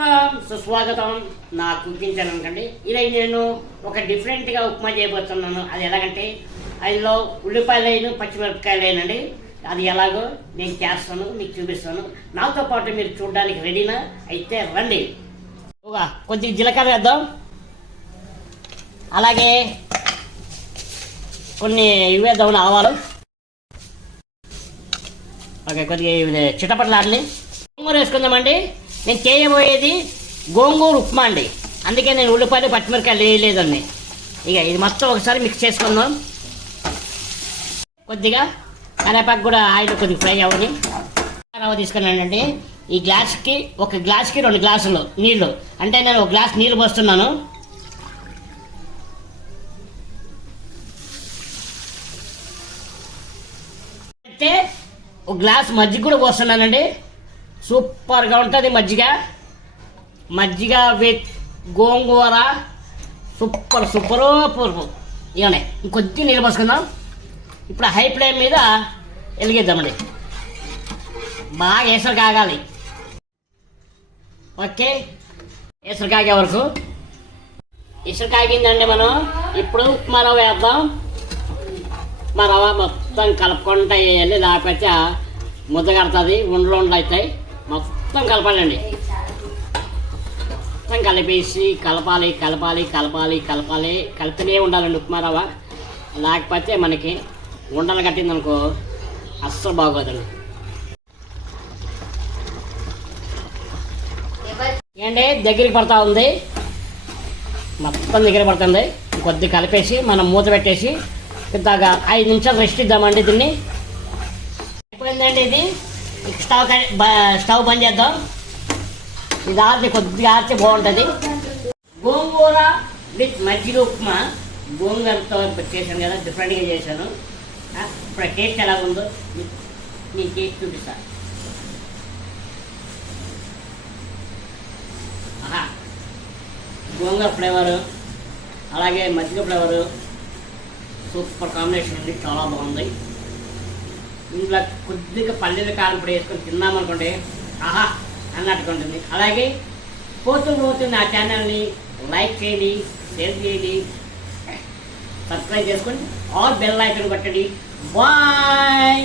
స్వాగతం సుస్వాగతం నా కుకింగ్ ఛానల్ అనుకోండి. ఇలా నేను ఒక డిఫరెంట్గా ఉప్మా చేయబోతున్నాను. అది ఎలాగంటే అందులో ఉల్లిపాయలు అయిన పచ్చిమిరపకాయలు అయినండి. అది ఎలాగో నేను చేస్తాను, మీకు చూపిస్తాను. నాతో పాటు మీరు చూడడానికి రెడీనా? అయితే రండి. కొద్దిగా జీలకర్ర వేద్దాం, అలాగే కొన్ని ఇవి వేద్దాం, ఆవాలు. ఓకే, కొద్దిగా చిటపట్లాడని గోంగూర వేసుకుందామండి. నేను చేయబోయేది గోంగూర ఉప్మా అండి, అందుకే నేను ఉల్లిపాయలు పచ్చిమిరకాయలు వేయలేదండి. ఇక ఇది మొత్తం ఒకసారి మిక్స్ చేసుకుందాం. కొద్దిగా కరేపాకు కూడా ఆయిల్ కొద్దిగా ఫ్రై అవ్వని రవ్వ తీసుకున్నానండి. ఈ గ్లాస్కి ఒక గ్లాస్కి 2 గ్లాసులు నీళ్లు, అంటే నేను ఒక గ్లాస్ నీళ్ళు పోస్తున్నాను. అయితే ఒక గ్లాస్ మజ్జిగ కూడా పోస్తున్నానండి. సూపర్గా ఉంటుంది మజ్జిగ విత్ గోంగూర, సూపర్ ఇవన్నీ. ఇంకొద్ది నీళ్ళు పోసుకుందాం. ఇప్పుడు హై ఫ్లేమ్ మీద వెలిగిద్దామండి, బాగా ఎసరు కాగాలి. ఓకే, ఎసరు కాగే వరకు. ఎసరు కాగిందండి. మనం ఇప్పుడు ఉప్మా రవ్వ వేద్దాం. మా రవ్వ మొత్తం కలుపుకుంటా వేయాలి, లేకపోతే ముద్ద కడుతుంది, ఉండలు అవుతాయి. మొత్తం కలపాలండి. మొత్తం కలిపేసి కలపాలి. కలుపుతూనే ఉండాలండి ఉప్మా రవ్వ, లేకపోతే మనకి ఉండలు కట్టిందనుకో అస్సలు బాగోదండి. ఏంటి దగ్గరికి పడతా ఉంది, మొత్తం దగ్గర పడుతుంది. కొద్దిగా కలిపేసి మనం మూత పెట్టేసి ఇలాగా 5 నిమిషాలు రెస్ట్ ఇద్దామండి. దీన్ని అయిపోయిందండి. ఇది స్టవ్ బంద్ చేద్దాం. ఇది ఆరితే కొద్దిగా ఆరితే బాగుంటుంది. గోంగూర విత్ మజ్జిగ ఉప్మా గోంగూరతో చేశాను కదా, డిఫరెంట్గా చేశాను. ఇప్పుడు టేస్ట్ ఎలా ఉందో నేను చేసి చూపిస్తాను. గోంగూర ఫ్లేవరు అలాగే మజ్జిగ ఫ్లేవరు సూపర్ కాంబినేషన్ ఉంది, చాలా బాగుంది. ఇంట్లో కొద్దిగా పల్లీల కారం పొడి వేసుకొని తిన్నామనుకోండి ఆహా అన్నట్టుగా ఉంటుంది. అలాగే పోతూ నా ఛానల్ని లైక్ చేయండి, షేర్ చేయండి, సబ్స్క్రైబ్ చేసుకోండి, ఆల్ బెల్ ఐకాన్ కొట్టండి. బాయ్.